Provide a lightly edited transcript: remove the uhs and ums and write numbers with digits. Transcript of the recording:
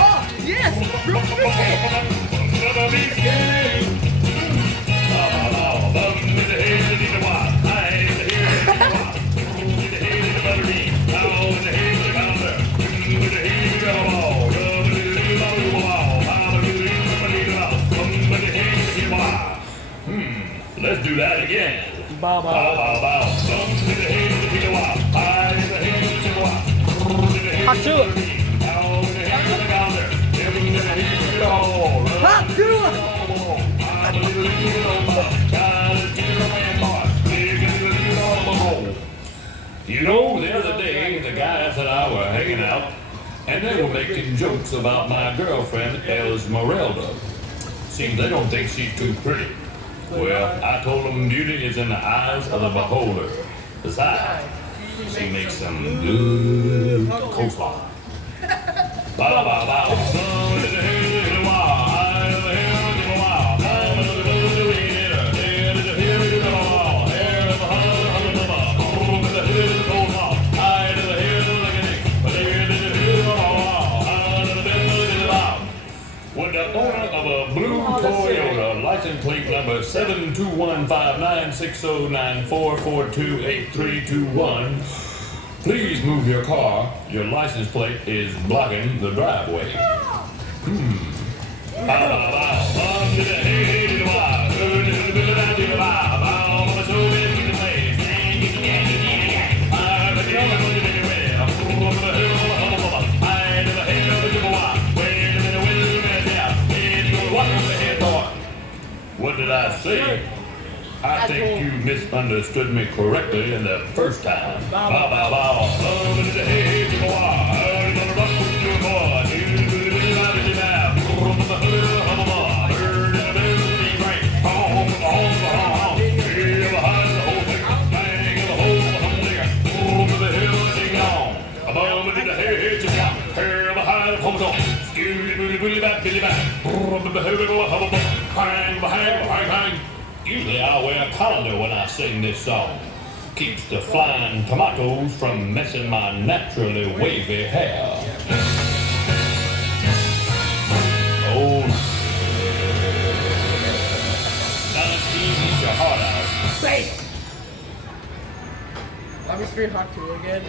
Oh, yes! Fruit biscuit! Let's do that again. Bow, bow. Hot two. Hot two. You know, the other day, the guys and I were hanging out, and they were making jokes about my girlfriend, Esmeralda. Seems they don't think she's too pretty. Well, I told them beauty is in the eyes of the beholder. Besides, she makes some good coleslaw. Bow, bow, bow. Would the owner of a blue Toyota, license plate number 721596094428321, please move your car. Your license plate is blocking the driveway. What did I say? I think you misunderstood me correctly in the first time. Bow, bow, bow. Usually I wear a colander when I sing this song. Keeps the flying tomatoes from messing my naturally wavy hair. Oh, now eat your heart out. Bam! That was very hot too again.